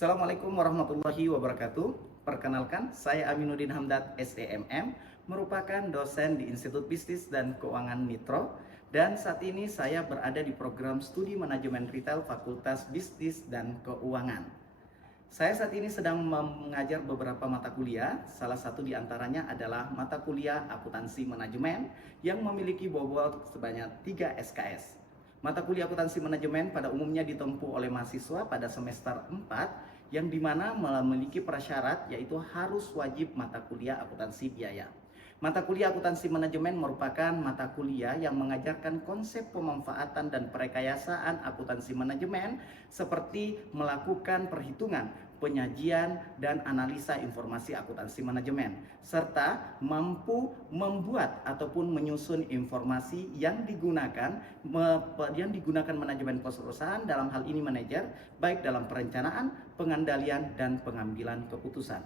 Assalamualaikum warahmatullahi wabarakatuh. Perkenalkan, saya Aminuddin Hamdad, SDMM, merupakan dosen di Institut Bisnis dan Keuangan Nitro, dan saat ini saya berada di program Studi Manajemen Retail Fakultas Bisnis dan Keuangan. Saya saat ini sedang mengajar beberapa mata kuliah, salah satu di antaranya adalah mata kuliah Akuntansi Manajemen yang memiliki bobot sebanyak 3 SKS. Mata kuliah akuntansi manajemen pada umumnya ditempuh oleh mahasiswa pada semester 4 yang dimana memiliki prasyarat yaitu harus wajib mata kuliah akuntansi biaya. Mata kuliah akuntansi manajemen merupakan mata kuliah yang mengajarkan konsep pemanfaatan dan perekayasaan akuntansi manajemen seperti melakukan perhitungan, penyajian, dan analisa informasi akuntansi manajemen, serta mampu membuat ataupun menyusun informasi yang digunakan manajemen perusahaan, dalam hal ini manajer, baik dalam perencanaan, pengendalian, dan pengambilan keputusan.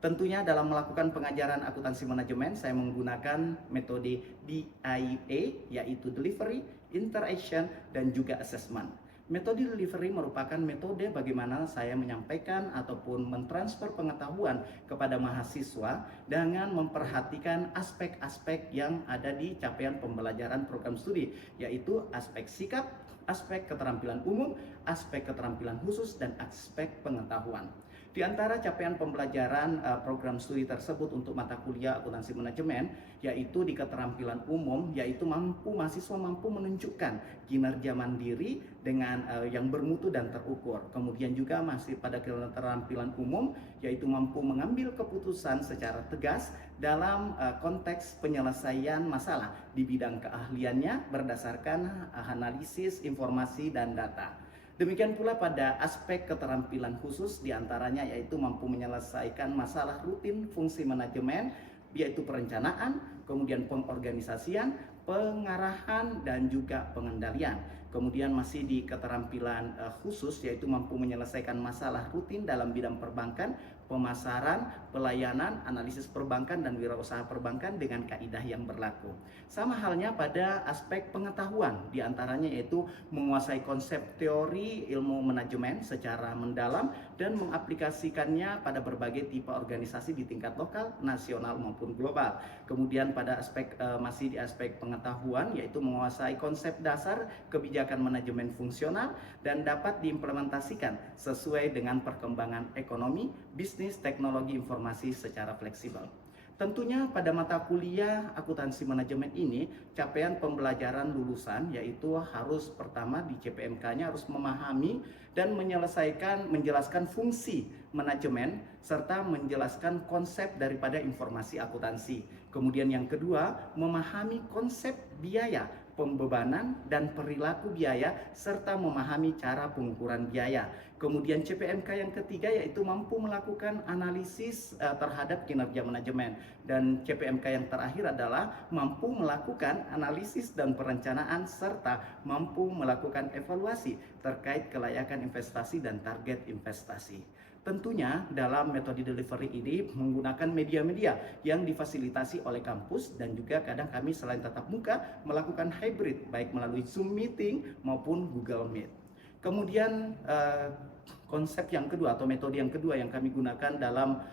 Tentunya dalam melakukan pengajaran akuntansi manajemen, saya menggunakan metode DIA, yaitu Delivery, Interaction, dan juga Assessment. Metode delivery merupakan metode bagaimana saya menyampaikan ataupun mentransfer pengetahuan kepada mahasiswa dengan memperhatikan aspek-aspek yang ada di capaian pembelajaran program studi, yaitu aspek sikap, aspek keterampilan umum, aspek keterampilan khusus, dan aspek pengetahuan. Di antara capaian pembelajaran program studi tersebut untuk mata kuliah akuntansi manajemen, yaitu di keterampilan umum, yaitu mahasiswa mampu menunjukkan kinerja mandiri dengan yang bermutu dan terukur. Kemudian juga masih pada keterampilan umum, yaitu mampu mengambil keputusan secara tegas dalam konteks penyelesaian masalah di bidang keahliannya berdasarkan analisis informasi dan data. Demikian pula pada aspek keterampilan khusus, diantaranya yaitu mampu menyelesaikan masalah rutin fungsi manajemen, yaitu perencanaan, kemudian pengorganisasian, pengarahan, dan juga pengendalian. Kemudian masih di keterampilan khusus, yaitu mampu menyelesaikan masalah rutin dalam bidang perbankan, pemasaran, pelayanan, analisis perbankan, dan wirausaha perbankan dengan kaidah yang berlaku. Sama halnya pada aspek pengetahuan, diantaranya yaitu menguasai konsep teori ilmu manajemen secara mendalam dan mengaplikasikannya pada berbagai tipe organisasi di tingkat lokal, nasional, maupun global. Kemudian pada aspek masih di aspek pengetahuan, yaitu menguasai konsep dasar kebijakan manajemen fungsional dan dapat diimplementasikan sesuai dengan perkembangan ekonomi, bisnis, teknologi informasi secara fleksibel. Tentunya pada mata kuliah akuntansi manajemen ini, capaian pembelajaran lulusan yaitu harus pertama di CPMK-nya harus memahami dan menjelaskan fungsi manajemen serta menjelaskan konsep daripada informasi akuntansi. Kemudian yang kedua, memahami konsep biaya, pembebanan, dan perilaku biaya, serta memahami cara pengukuran biaya. Kemudian CPMK yang ketiga yaitu mampu melakukan analisis terhadap kinerja manajemen. Dan CPMK yang terakhir adalah mampu melakukan analisis dan perencanaan serta mampu melakukan evaluasi terkait kelayakan investasi dan target investasi. Tentunya dalam metode delivery ini menggunakan media-media yang difasilitasi oleh kampus, dan juga kadang kami selain tatap muka melakukan hybrid baik melalui Zoom meeting maupun Google Meet. Kemudian konsep yang kedua atau metode yang kedua yang kami gunakan dalam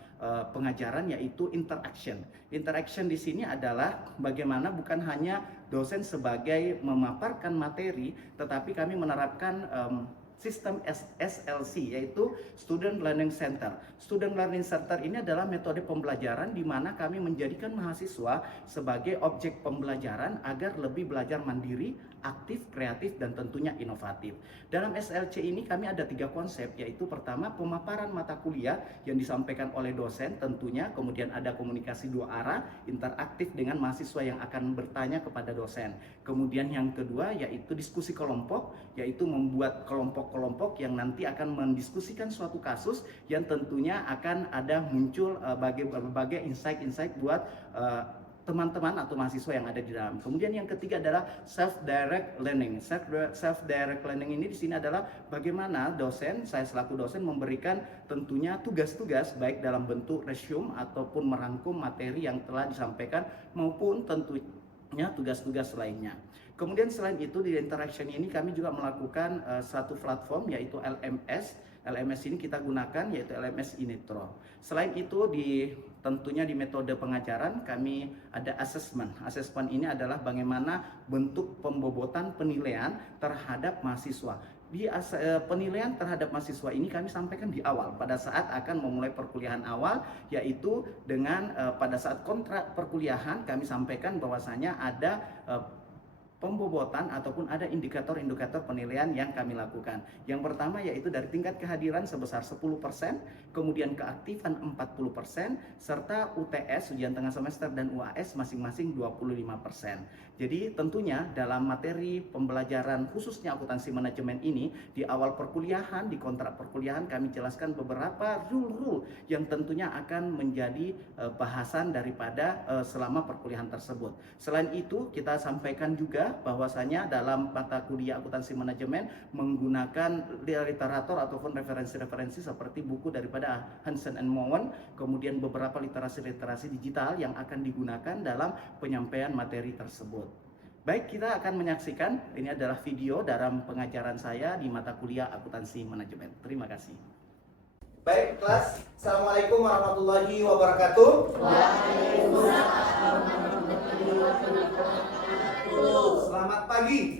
pengajaran yaitu interaction. Interaction di sini adalah bagaimana bukan hanya dosen sebagai memaparkan materi, tetapi kami menerapkan sistem SLC, yaitu Student Learning Center. Student Learning Center ini adalah metode pembelajaran di mana kami menjadikan mahasiswa sebagai objek pembelajaran agar lebih belajar mandiri, aktif, kreatif, dan tentunya inovatif. Dalam SLC ini kami ada 3 konsep, yaitu pertama pemaparan mata kuliah yang disampaikan oleh dosen tentunya, kemudian ada komunikasi 2 arah, interaktif dengan mahasiswa yang akan bertanya kepada dosen. Kemudian yang kedua yaitu diskusi kelompok, yaitu membuat kelompok yang nanti akan mendiskusikan suatu kasus yang tentunya akan ada muncul berbagai insight-insight buat teman-teman atau mahasiswa yang ada di dalam. Kemudian yang ketiga adalah self-direct learning. Self-direct learning ini di sini adalah bagaimana saya selaku dosen memberikan tentunya tugas-tugas baik dalam bentuk resume ataupun merangkum materi yang telah disampaikan maupun tentunya tugas-tugas lainnya. Kemudian selain itu di interaction ini kami juga melakukan satu platform yaitu LMS LMS ini kita gunakan yaitu LMS Initro. Selain itu tentunya di metode pengajaran kami ada assessment. Assessment ini adalah bagaimana bentuk pembobotan penilaian terhadap mahasiswa. Penilaian terhadap mahasiswa ini kami sampaikan di awal pada saat akan memulai perkuliahan awal, yaitu dengan pada saat kontrak perkuliahan kami sampaikan bahwasanya ada pembobotan ataupun ada indikator-indikator penilaian yang kami lakukan. Yang pertama yaitu dari tingkat kehadiran sebesar 10%, kemudian keaktifan 40%, serta UTS ujian tengah semester dan UAS masing-masing 25%. Jadi tentunya dalam materi pembelajaran khususnya akuntansi manajemen ini di awal perkuliahan, di kontrak perkuliahan kami jelaskan beberapa rule-rule yang tentunya akan menjadi bahasan daripada selama perkuliahan tersebut. Selain itu kita sampaikan juga bahwasanya dalam mata kuliah akuntansi manajemen menggunakan literatur ataupun referensi-referensi seperti buku daripada Hansen and Mowen, kemudian beberapa literasi-literasi digital yang akan digunakan dalam penyampaian materi tersebut. Baik, kita akan menyaksikan, ini adalah video dalam pengajaran saya di mata kuliah akuntansi manajemen. Terima kasih. Baik, kelas. Assalamualaikum warahmatullahi wabarakatuh. Waalaikumsalam. Selamat pagi.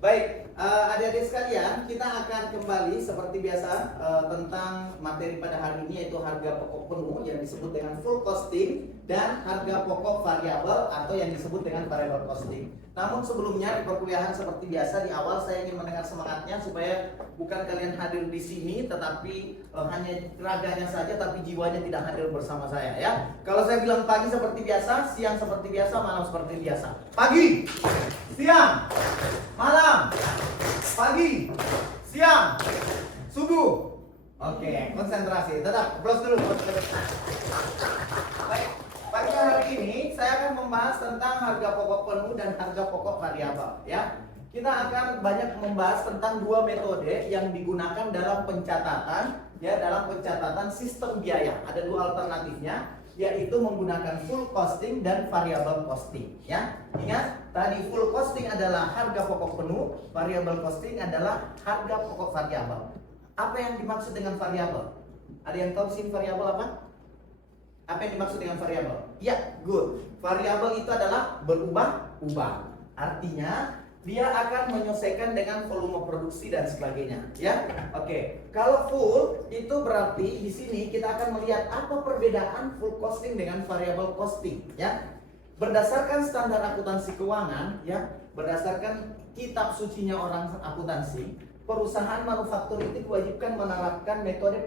Baik, adik-adik sekalian, kita akan kembali seperti biasa tentang materi pada hari ini, yaitu harga pokok penuh yang disebut dengan full costing dan harga pokok variabel atau yang disebut dengan variable costing. Namun sebelumnya di perkuliahan seperti biasa di awal saya ingin mendengar semangatnya supaya bukan kalian hadir di sini tetapi hanya raganya saja tapi jiwanya tidak hadir bersama saya ya. Kalau saya bilang pagi seperti biasa, siang seperti biasa, malam seperti biasa. Pagi, siang, malam, pagi, siang, subuh. Oke, konsentrasi. Tetap close dulu. Baik. Pada hari ini saya akan membahas tentang harga pokok penuh dan harga pokok variabel ya. Kita akan banyak membahas tentang dua metode yang digunakan dalam pencatatan ya, dalam pencatatan sistem biaya. Ada dua alternatifnya, yaitu menggunakan full costing dan variable costing ya. Ingat, tadi full costing adalah harga pokok penuh, variable costing adalah harga pokok variabel. Apa yang dimaksud dengan variabel? Ada yang tahu sini variabel apa? Apa yang dimaksud dengan variabel? Ya, good. Variabel itu adalah berubah-ubah. Artinya dia akan menyesuaikan dengan volume produksi dan sebagainya, ya. Oke. Kalau full itu berarti di sini kita akan melihat apa perbedaan full costing dengan variable costing, ya. Berdasarkan standar akuntansi keuangan, ya, berdasarkan kitab sucinya orang akuntansi, perusahaan manufaktur itu diwajibkan menerapkan metode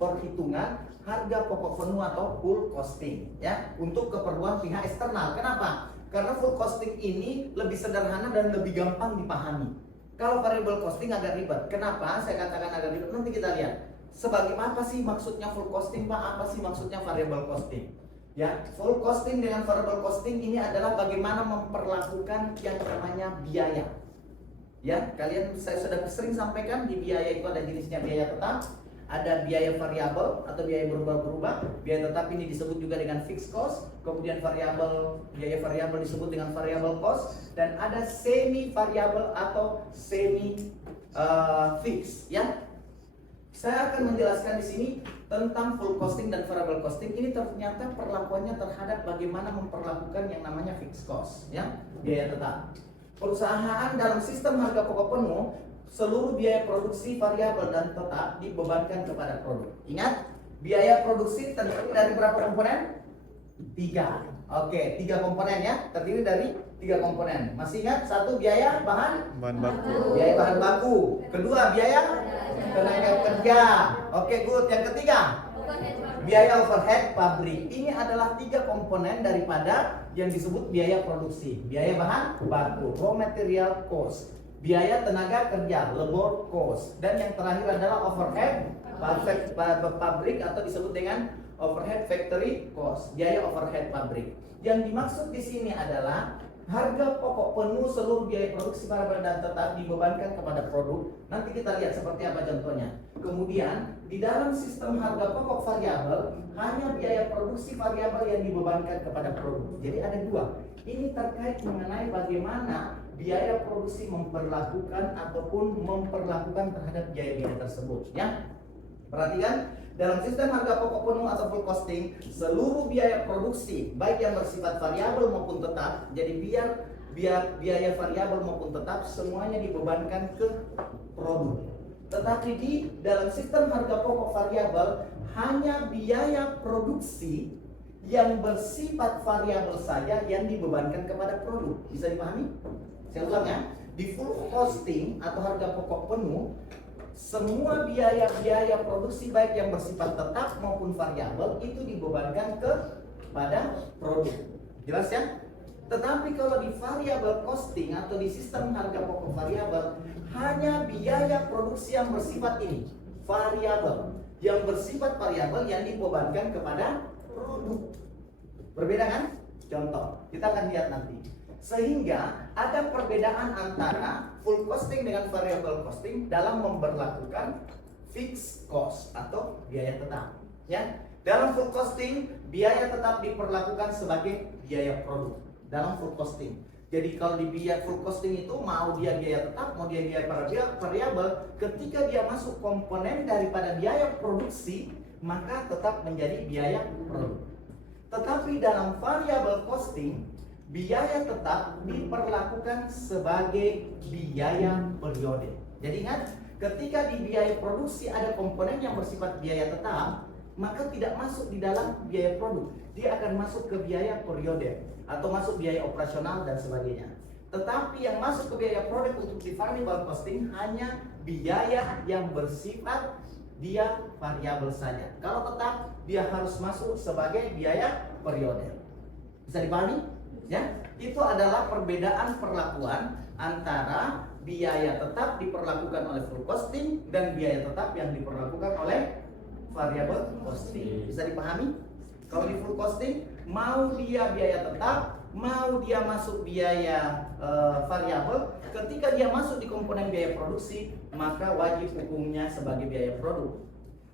perhitungan harga pokok penuh atau full costing ya untuk keperluan pihak eksternal. Kenapa? Karena full costing ini lebih sederhana dan lebih gampang dipahami. Kalau variable costing agak ribet. Kenapa saya katakan agak ribet? Nanti kita lihat. Sebagai apa sih maksudnya full costing, Pak? Apa sih maksudnya variable costing? Ya, full costing dengan variable costing ini adalah bagaimana memperlakukan yang namanya biaya. Ya, saya sudah sering sampaikan di biaya itu ada jenisnya biaya tetap, ada biaya variabel atau biaya berubah-berubah. Biaya tetap ini disebut juga dengan fixed cost, kemudian biaya variabel disebut dengan variable cost, dan ada semi variabel atau semi fixed. Ya, saya akan menjelaskan di sini tentang full costing dan variable costing. Ini ternyata perlakuannya terhadap bagaimana memperlakukan yang namanya fixed cost, ya, biaya tetap. Perusahaan dalam sistem harga pokok penuh, seluruh biaya produksi variabel dan tetap dibebankan kepada produk. Ingat, biaya produksi terdiri dari berapa komponen? 3. Oke, 3 komponen ya, terdiri dari 3 komponen. Masih ingat? Satu, biaya bahan baku. Biaya bahan baku. Kedua, biaya tenaga kerja. Oke, good. Yang ketiga, biaya overhead pabrik. Ini adalah 3 komponen daripada yang disebut biaya produksi. Biaya bahan baku, raw material cost. Biaya tenaga kerja, labor cost. Dan yang terakhir adalah overhead pabrik atau disebut dengan overhead factory cost. Biaya overhead pabrik. Yang dimaksud di sini adalah harga pokok penuh seluruh biaya produksi variabel dan tetap dibebankan kepada produk. Nanti kita lihat seperti apa contohnya. Kemudian di dalam sistem harga pokok variabel hanya biaya produksi variabel yang dibebankan kepada produk. Jadi ada 2. Ini terkait mengenai bagaimana biaya produksi memperlakukan terhadap biaya-biaya tersebut, ya. Perhatikan, dalam sistem harga pokok penuh atau full costing, seluruh biaya produksi baik yang bersifat variabel maupun tetap, jadi biaya variabel maupun tetap semuanya dibebankan ke produk. Tetapi di dalam sistem harga pokok variabel, hanya biaya produksi yang bersifat variabel saja yang dibebankan kepada produk. Bisa dipahami? Saya ulang ya. Di full costing atau harga pokok penuh, semua biaya-biaya produksi baik yang bersifat tetap maupun variabel itu dibebankan kepada produk. Jelas ya? Tetapi kalau di variable costing atau di sistem harga pokok variabel, hanya biaya produksi yang bersifat ini, variabel, yang bersifat variabel yang dibebankan kepada produk. Berbeda kan? Contoh, kita akan lihat nanti. Sehingga ada perbedaan antara full costing dengan variable costing dalam memberlakukan fixed cost atau biaya tetap. Ya, dalam full costing biaya tetap diperlakukan sebagai biaya produk dalam full costing. Jadi kalau di biaya full costing itu mau dia biaya tetap, mau dia biaya variabel, ketika dia masuk komponen daripada biaya produksi, maka tetap menjadi biaya produk. Tetapi dalam variable costing, biaya tetap diperlakukan sebagai biaya periode. Jadi ingat, ketika di biaya produksi ada komponen yang bersifat biaya tetap, maka tidak masuk di dalam biaya produk. Dia akan masuk ke biaya periode atau masuk biaya operasional dan sebagainya. Tetapi yang masuk ke biaya produk untuk di variable costing hanya biaya yang bersifat dia variabel saja. Kalau tetap, dia harus masuk sebagai biaya periode. Bisa dipahami? Ya, itu adalah perbedaan perlakuan antara biaya tetap diperlakukan oleh full costing dan biaya tetap yang diperlakukan oleh variable costing. Bisa dipahami? Kalau di full costing, mau dia biaya tetap, mau dia masuk biaya variabel, ketika dia masuk di komponen biaya produksi, maka wajib hukumnya sebagai biaya produk.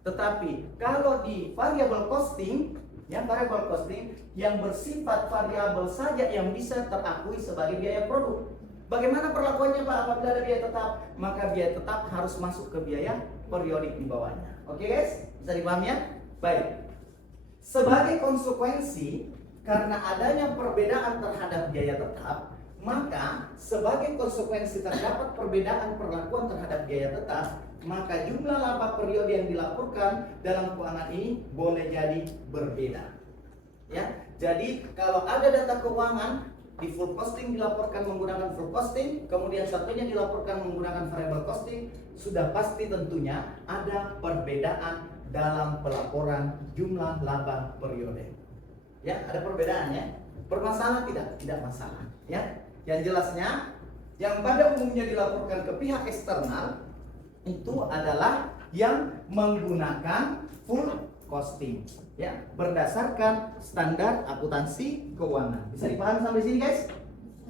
Tetapi kalau di variable costing, variable costing yang bersifat variabel saja yang bisa terakui sebagai biaya produk. Bagaimana perlakuannya Pak apabila ada biaya tetap? Maka biaya tetap harus masuk ke biaya periodik di bawahnya. Oke guys, bisa dipahami ya? Baik. Sebagai konsekuensi karena adanya perbedaan terhadap biaya tetap, maka sebagai konsekuensi terdapat perbedaan perlakuan terhadap biaya tetap, maka jumlah laba periode yang dilaporkan dalam keuangan ini boleh jadi berbeda. Ya, jadi kalau ada data keuangan di full costing dilaporkan menggunakan full costing, kemudian satunya dilaporkan menggunakan variable costing, sudah pasti tentunya ada perbedaan dalam pelaporan jumlah laba periode. Ya, ada perbedaannya. Bermasalah tidak? Tidak masalah. Ya, yang jelasnya, yang pada umumnya dilaporkan ke pihak eksternal itu adalah yang menggunakan full costing, ya, berdasarkan standar akuntansi keuangan. Bisa dipahami sampai sini guys?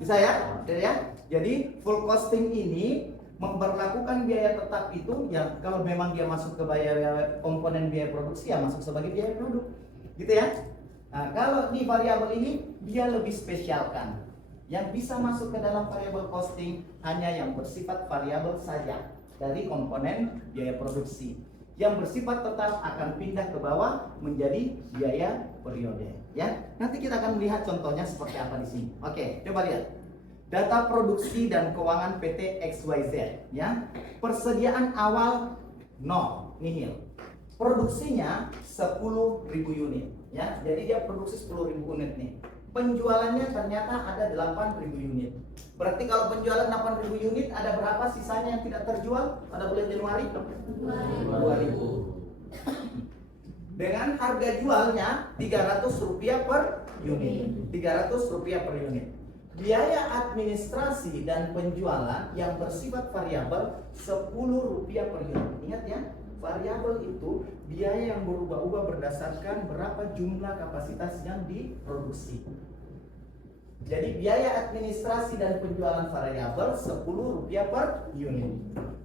Bisa ya? Ya. Jadi full costing ini memperlakukan biaya tetap itu yang kalau memang dia masuk ke biaya komponen biaya produksi ya masuk sebagai biaya produk, gitu ya. Nah, kalau di variabel ini dia lebih spesialkan. Yang bisa masuk ke dalam variable costing hanya yang bersifat variabel saja dari komponen biaya produksi. Yang bersifat tetap akan pindah ke bawah menjadi biaya periode. Ya, nanti kita akan melihat contohnya seperti apa di sini. Oke, coba lihat. Data produksi dan keuangan PT XYZ. Ya, persediaan awal 0, nihil. Produksinya 10.000 unit. Ya, jadi dia produksi 10.000 unit nih. Penjualannya ternyata ada 8.000 unit. Berarti kalau penjualan 8.000 unit, ada berapa sisanya yang tidak terjual pada bulan Januari? 2.000. Dengan harga jualnya Rp300 per unit. Rp300 per unit. Biaya administrasi dan penjualan yang bersifat variabel Rp10 per unit. Ingat ya, variabel itu biaya yang berubah-ubah berdasarkan berapa jumlah kapasitas yang diproduksi. Jadi biaya administrasi dan penjualan variabel Rp10 per unit.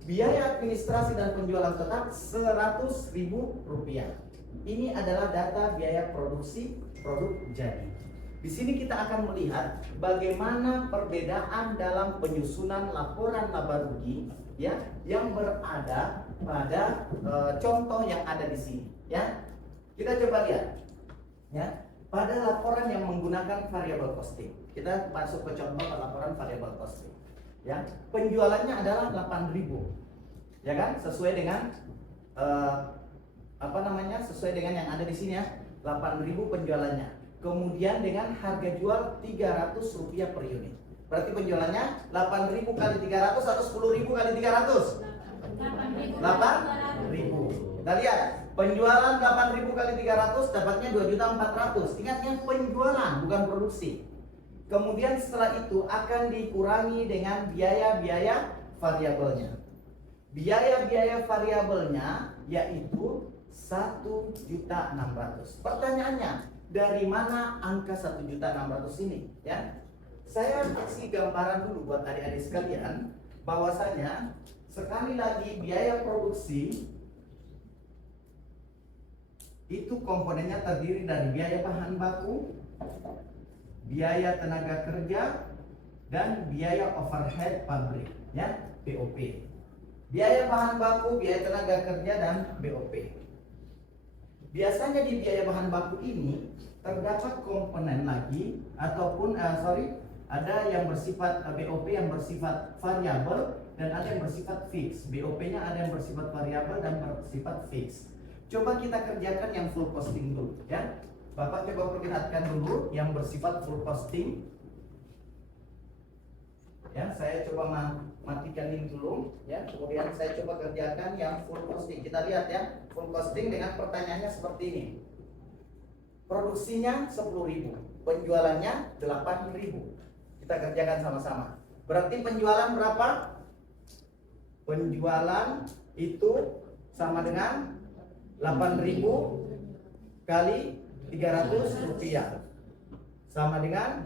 Biaya administrasi dan penjualan tetap Rp100.000. Ini adalah data biaya produksi produk jadi. Di sini kita akan melihat bagaimana perbedaan dalam penyusunan laporan laba rugi ya yang berada pada contoh yang ada di sini ya. Kita coba lihat ya pada laporan yang menggunakan variable costing. Kita masuk ke contoh laporan variable costing ya. Penjualannya adalah 8.000 ya kan, sesuai dengan sesuai dengan yang ada di sini ya, 8.000 penjualannya. Kemudian dengan harga jual Rp300 per unit. Berarti penjualannya 8.000 kali 300 atau 10.000 kali 300? 8.000. Kita lihat, penjualan 8.000 kali 300 dapatnya 2.400.000. Ingat yang penjualan bukan produksi. Kemudian setelah itu akan dikurangi dengan biaya-biaya variabelnya. Biaya-biaya variabelnya yaitu 1.600.000. Pertanyaannya, dari mana angka 1.600.000 ini ya? Saya kasih gambaran dulu buat adik-adik sekalian bahwasanya sekali lagi biaya produksi itu komponennya terdiri dari biaya bahan baku, biaya tenaga kerja, dan biaya overhead pabrik ya, BOP. Biaya bahan baku, biaya tenaga kerja, dan BOP. Biasanya di biaya bahan baku ini terdapat komponen lagi ataupun ada yang bersifat BOP yang bersifat variabel dan ada yang bersifat fix. BOP-nya ada yang bersifat variabel dan bersifat fix. Coba kita kerjakan yang full costing dulu ya. Bapak coba perlihatkan dulu yang bersifat full costing. Ya, saya coba matikan ini dulu ya. Kemudian saya coba kerjakan yang full costing. Kita lihat ya, full costing dengan pertanyaannya seperti ini. Produksinya 10.000, penjualannya 8.000. Kita kerjakan sama-sama. Berarti penjualan berapa? Penjualan itu sama dengan 8.000 kali 300 rupiah. Sama dengan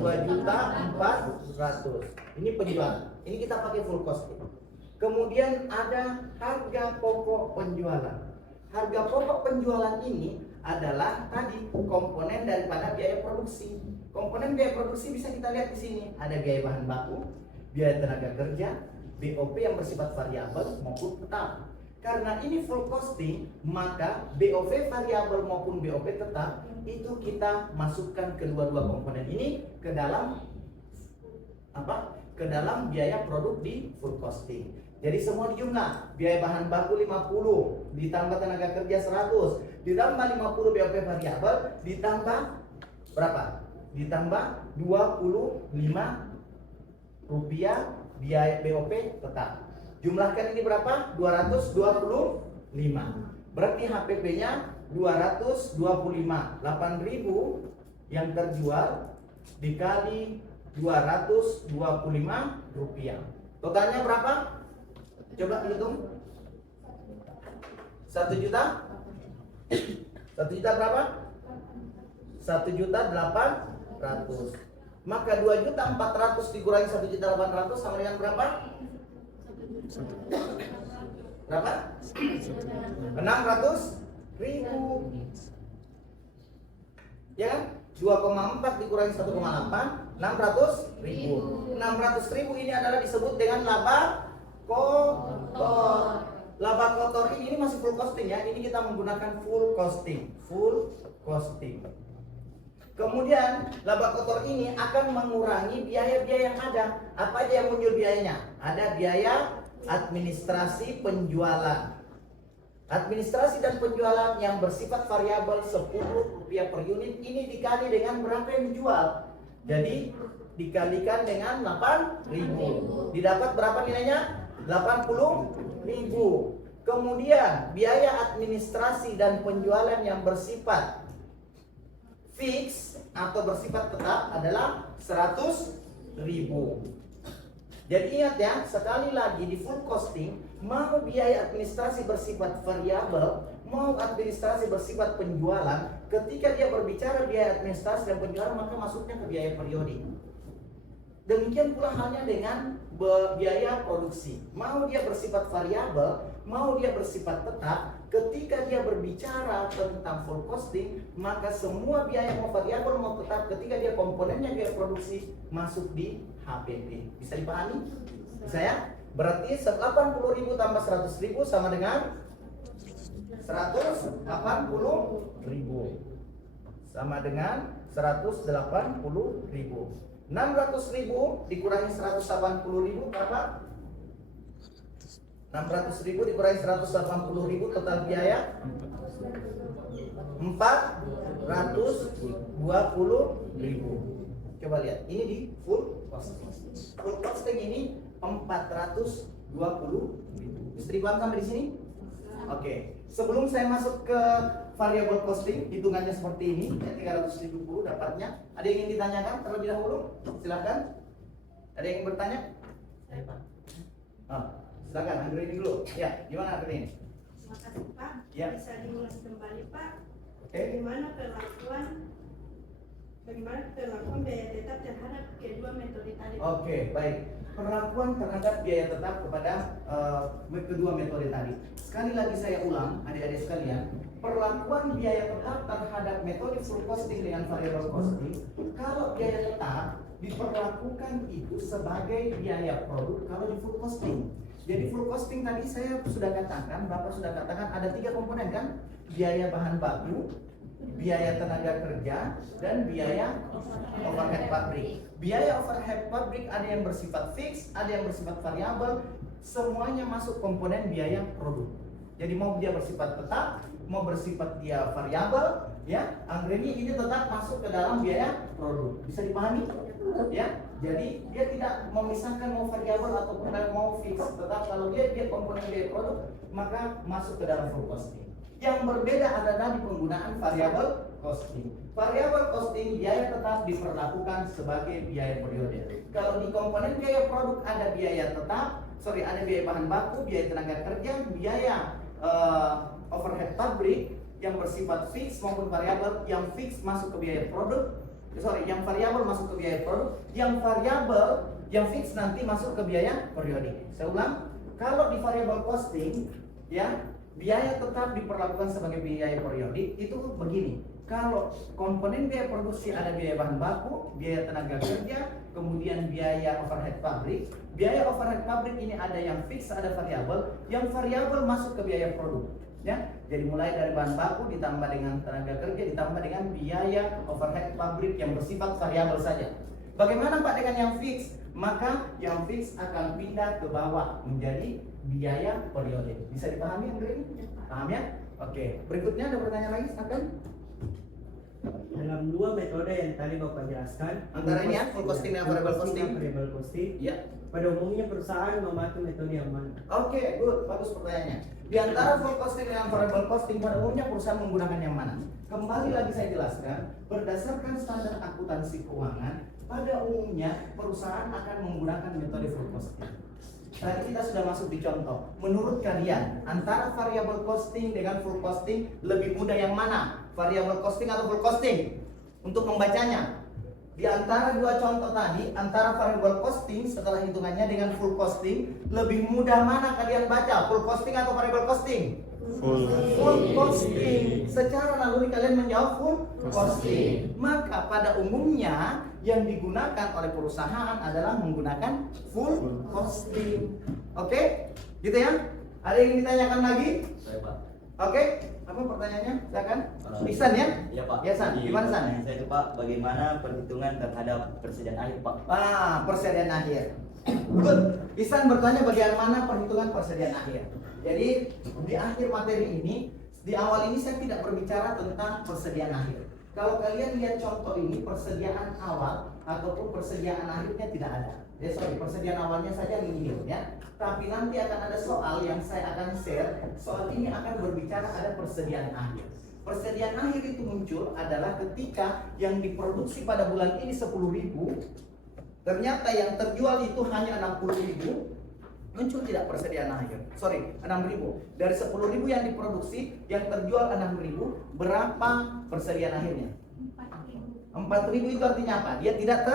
2.400.000. Ini penjualan. Ini kita pakai full costing. Kemudian ada harga pokok penjualan. Harga pokok penjualan ini adalah tadi komponen daripada biaya produksi. Komponen biaya produksi bisa kita lihat di sini. Ada biaya bahan baku, biaya tenaga kerja, BOP yang bersifat variabel maupun tetap. Karena ini full costing, maka BOP variabel maupun BOP tetap itu kita masukkan kedua-dua komponen ini ke dalam Ke dalam biaya produk di full costing. Jadi semua dijumlah. Biaya bahan baku 50 ditambah tenaga kerja 100 ditambah 50 BOP variabel ditambah berapa? Ditambah 25 rupiah biaya BOP tetap. Jumlahkan ini berapa? 225. Berarti HPP-nya 225. 8.000 yang terjual dikali 225 rupiah. Totalnya berapa? Coba hitung. 1 juta? 1 juta berapa? 1.800.000. Maka 2.400.000 dikurangi 1.800.000 sama dengan berapa? Berapa? 600.000. Ya kan? 2,4 dikurangi 1,8, 600.000. 600.000 ini adalah disebut dengan laba kotor. Laba kotor ini masih full costing ya. Ini kita menggunakan full costing. Full costing. Kemudian laba kotor ini akan mengurangi biaya-biaya yang ada. Apa aja yang muncul biayanya? Ada biaya administrasi penjualan. Administrasi dan penjualan yang bersifat variabel 10 rupiah per unit ini dikali dengan berapa yang dijual. Jadi dikalikan dengan 8.000. Didapat berapa nilainya? 80.000. Kemudian biaya administrasi dan penjualan yang bersifat fix atau bersifat tetap adalah 100.000. Jadi ingat ya, sekali lagi di full costing, mau biaya administrasi bersifat variabel, mau administrasi bersifat penjualan, ketika dia berbicara biaya administrasi dan penjualan maka masuknya ke biaya periodik. Demikian pula halnya dengan biaya produksi. Mau dia bersifat variabel, mau dia bersifat tetap, ketika dia berbicara tentang full costing, maka semua biaya mau variabel mau tetap ketika dia komponennya biaya produksi masuk di HPP. Bisa dipahami? Bisa ya? Berarti 80.000 tambah 100.000 sama dengan 180.000 sama dengan 180.000. 600.000 dikurangi 180.000 berapa? 600.000 dikurangi 180.000 total biaya 420.000. Coba lihat, ini di full costing. Full costing ini 420.000. Bisa dipaham sampai di sini? Oke. Sebelum saya masuk ke variable costing, hitungannya seperti ini, ya 370 dapatnya. Ada yang ingin ditanyakan terlebih dahulu? Silakan. Ada yang ingin bertanya? Saya Pak. Oh, silakan, Andrini dulu. Ya, gimana Andrini? Terima kasih Pak. Ya. Bisa diulas kembali Pak. Oke. Bagaimana perlakuan biaya tetap terhadap kedua metode tadi? Oke, baik. Perlakuan terhadap biaya tetap kepada kedua metode tadi. Sekali lagi saya ulang, adik-adik sekalian, perlakuan biaya tetap terhadap metode full costing dengan variable costing. Kalau biaya tetap diperlakukan itu sebagai biaya produk kalau di full costing. Jadi full costing tadi saya sudah katakan, Bapak sudah katakan ada 3 komponen kan? Biaya bahan baku, biaya tenaga kerja, dan biaya overhead pabrik. Biaya overhead pabrik ada yang bersifat fix, ada yang bersifat variabel, semuanya masuk komponen biaya produk. Jadi mau dia bersifat tetap, mau bersifat dia variabel, ya, Anggreni ini tetap masuk ke dalam biaya produk. Bisa dipahami? Ya, jadi dia tidak memisahkan mau variabel ataupun mau fix. Tetap kalau dia komponen biaya produk, maka masuk ke dalam full costing. Yang berbeda adalah di penggunaan variable costing. Variable costing biaya tetap diperlakukan sebagai biaya periode. Kalau di komponen biaya produk ada biaya tetap, ada biaya bahan baku, biaya tenaga kerja, biaya overhead pabrik yang bersifat fix maupun variabel. Yang fix masuk ke biaya produk, yang variabel masuk ke biaya produk, yang fix nanti masuk ke biaya periodik. Saya ulang, kalau di variable costing, ya, biaya tetap diperlakukan sebagai biaya periodik itu begini. Kalau komponen biaya produksi ada biaya bahan baku, biaya tenaga kerja, kemudian biaya overhead pabrik. Biaya overhead pabrik ini ada yang fix, ada variabel. Yang variabel masuk ke biaya produk. Ya, jadi mulai dari bahan baku ditambah dengan tenaga kerja ditambah dengan biaya overhead pabrik yang bersifat variabel saja. Bagaimana Pak dengan yang fix? Maka yang fix akan pindah ke bawah menjadi biaya periode. Bisa dipahami Andre? Paham ya? Oke. Berikutnya ada pertanyaan lagi, silakan. Dalam 2 metode yang tadi Bapak jelaskan, Antara ini ya, full costing dan variable costing. Ya. Pada umumnya perusahaan memakai metode yang mana? Oke, good, bagus pertanyaannya. Di antara full costing dan variable costing pada umumnya perusahaan menggunakan yang mana? Kembali lagi saya jelaskan, berdasarkan standar akuntansi keuangan, pada umumnya perusahaan akan menggunakan metode full costing. Tadi kita sudah masuk di contoh. Menurut kalian, antara variable costing dengan full costing lebih mudah yang mana? Variable costing atau full costing? Untuk membacanya, di antara 2 contoh tadi, antara variable costing setelah hitungannya dengan full costing, lebih mudah mana kalian baca? Full costing atau variable costing? Full costing. Secara naluri kalian menjawab full costing. Maka pada umumnya yang digunakan oleh perusahaan adalah menggunakan full costing. Oke? Gitu ya? Ada yang ditanyakan lagi? Saya Pak. Oke? Apa pertanyaannya? Silakan. Ihsan ya? Iya Pak. Ya San, gimana San? Saya itu Pak, bagaimana perhitungan terhadap persediaan akhir Pak? Persediaan akhir. Good. Ihsan bertanya bagaimana perhitungan persediaan akhir. Jadi di akhir materi ini, di awal ini saya tidak berbicara tentang persediaan akhir. Kalau kalian lihat contoh ini, persediaan awal ataupun persediaan akhirnya tidak ada. Persediaan awalnya saja nihil ya. Tapi nanti akan ada soal yang saya akan share. Soal ini akan berbicara ada persediaan akhir. Persediaan akhir itu muncul adalah ketika yang diproduksi pada bulan ini 10.000, ternyata yang terjual itu hanya 60.000. Muncul tidak persediaan akhir? 6.000. Dari 10.000 yang diproduksi, yang terjual 6.000, berapa persediaan akhirnya? 4.000 itu artinya apa? Dia tidak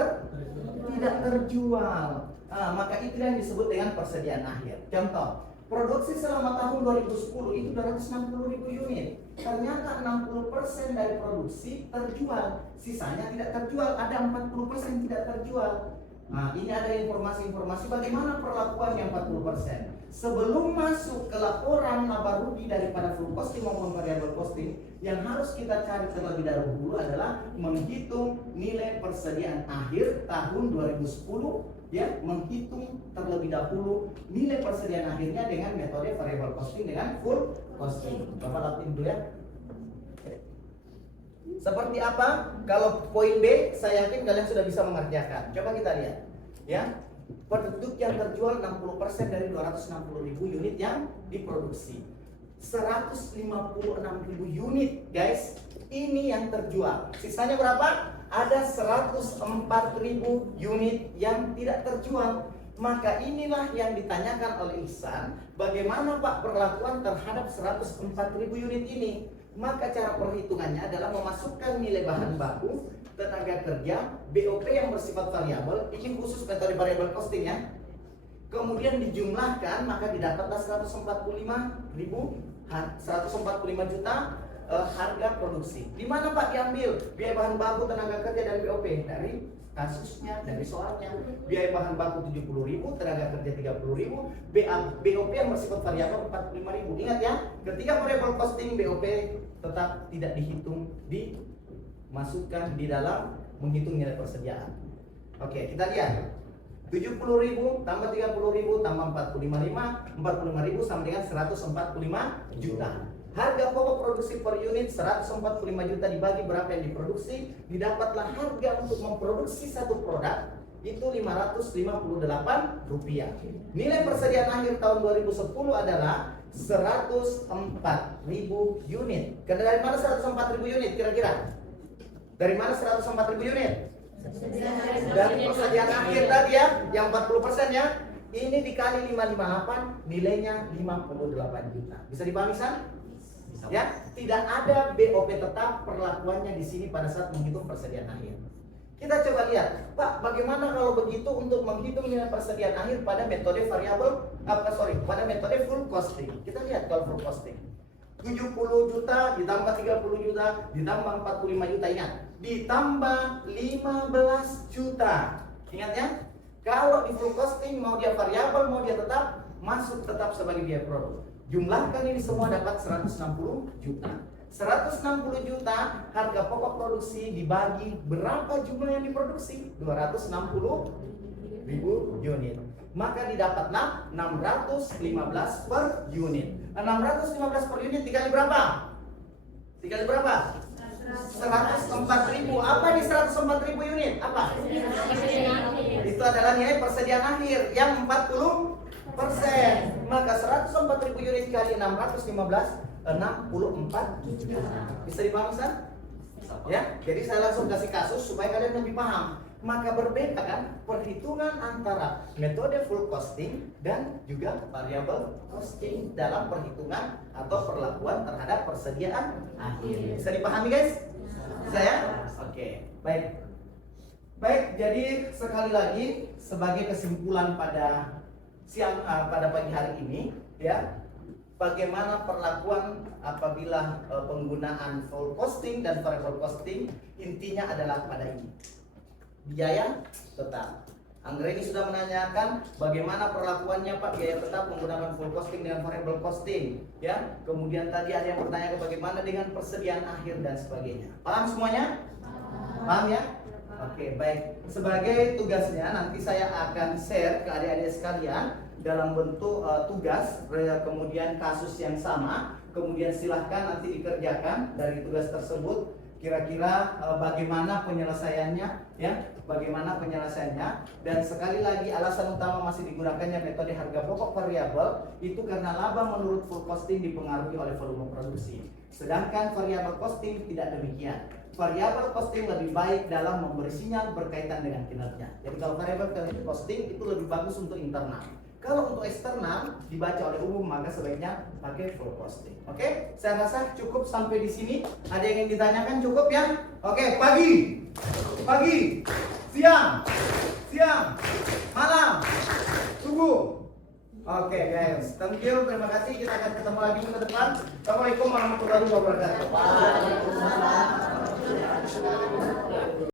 terjual. Maka itu yang disebut dengan persediaan akhir. Contoh, Produksi selama tahun 2010 itu 260.000 unit. Ternyata 60% dari produksi terjual, sisanya tidak terjual, ada 40% tidak terjual. Nah, ini ada informasi-informasi bagaimana perlakuan yang 40%. Sebelum masuk ke laporan laba rugi daripada full costing maupun variable costing, yang harus kita cari terlebih dahulu adalah menghitung nilai persediaan akhir tahun 2010, ya, menghitung terlebih dahulu nilai persediaan akhirnya dengan metode variable costing dengan full costing. Bapak lakuin dulu ya. Seperti apa? Kalau poin B, saya yakin kalian sudah bisa mengerjakan. Coba kita lihat, ya. Produk yang terjual 60% dari 260.000 unit yang diproduksi. 156.000 unit, guys. Ini yang terjual. Sisanya berapa? Ada 104.000 unit yang tidak terjual. Maka inilah yang ditanyakan oleh Ihsan, bagaimana Pak perlakuan terhadap 104.000 unit ini? Maka cara perhitungannya adalah memasukkan nilai bahan baku, tenaga kerja, BOP yang bersifat variabel, ini khusus metode variable costing ya. Kemudian dijumlahkan, maka didapatlah 145 juta harga produksi. Di mana Pak diambil biaya bahan baku, tenaga kerja dan BOP? Dari kasusnya, dari soalnya. Biaya bahan baku 70.000, tenaga kerja 30.000, BOP yang bersifat variabel 45.000. Ingat ya, ketika variable costing BOP tetap tidak dihitung, dimasukkan di dalam menghitung nilai persediaan. Oke, kita lihat. 70.000 tambah 30.000 tambah 45.000 sama dengan 145 juta. Harga pokok produksi per unit 145 juta dibagi berapa yang diproduksi, didapatlah harga untuk memproduksi satu produk itu Rp558. Nilai persediaan akhir tahun 2010 adalah 104.000 unit. Dari mana 104.000 unit kira-kira? Dari mana 104.000 unit? Dari persediaan akhir tadi ya, yang 40% ya. Ini dikali 558, nilainya 58 juta. Bisa dipahami San? Ya, tidak ada BOP tetap perlakuannya di sini pada saat menghitung persediaan akhir. Kita coba lihat, Pak, bagaimana kalau begitu untuk menghitung nilai persediaan akhir pada metode pada metode full costing. Kita lihat kalau full costing. 70 juta ditambah 30 juta ditambah 45 juta, ingat, ditambah 15 juta. Ingat ya, kalau di full costing mau dia variabel mau dia tetap, masuk tetap sebagai biaya produk. Jumlahkan ini semua dapat 160 juta. 160 juta harga pokok produksi dibagi berapa jumlah yang diproduksi? 260.000 unit. Maka didapatlah 615 per unit. 615 per unit dikali berapa? Dikali berapa? 104.000. Apa nih 104.000 unit? Apa? Itu adalah nilai persediaan akhir yang 40%. Maka 104.000 unit kali 615, 64 juta. Bisa dipahami San? Ya, jadi saya langsung kasih kasus supaya kalian lebih paham. Maka berbeda kan perhitungan antara metode full costing dan juga variable costing dalam perhitungan atau perlakuan terhadap persediaan akhir. Bisa dipahami guys? Bisa ya? Oke, baik. Baik, jadi sekali lagi sebagai kesimpulan pada pada pagi hari ini, ya, bagaimana perlakuan apabila penggunaan full costing dan variable costing, intinya adalah pada ini. Biaya tetap. Anggreni sudah menanyakan bagaimana perlakuannya Pak biaya tetap menggunakan full costing dengan variable costing, ya. Kemudian tadi ada yang bertanya bagaimana dengan persediaan akhir dan sebagainya. Paham semuanya? Paham ya? Oke, baik. Sebagai tugasnya nanti saya akan share ke adik-adik sekalian dalam bentuk tugas, kemudian kasus yang sama, kemudian silahkan nanti dikerjakan dari tugas tersebut. Kira-kira bagaimana penyelesaiannya, ya? Bagaimana penyelesaiannya? Dan sekali lagi alasan utama masih digunakannya metode harga pokok variabel itu karena laba menurut full costing dipengaruhi oleh volume produksi. Sedangkan variable costing tidak demikian. Variable costing lebih baik dalam memberi sinyal berkaitan dengan kinerja. Jadi kalau variable costing itu lebih bagus untuk internal. Kalau untuk eksternal dibaca oleh umum maka sebaiknya pakai full costing. Oke, saya rasa cukup sampai di sini. Ada yang ingin ditanyakan cukup ya? Oke, pagi, siang, malam, subuh. Oke guys, thank you, terima kasih. Kita akan ketemu lagi minggu depan. Assalamualaikum warahmatullahi wabarakatuh.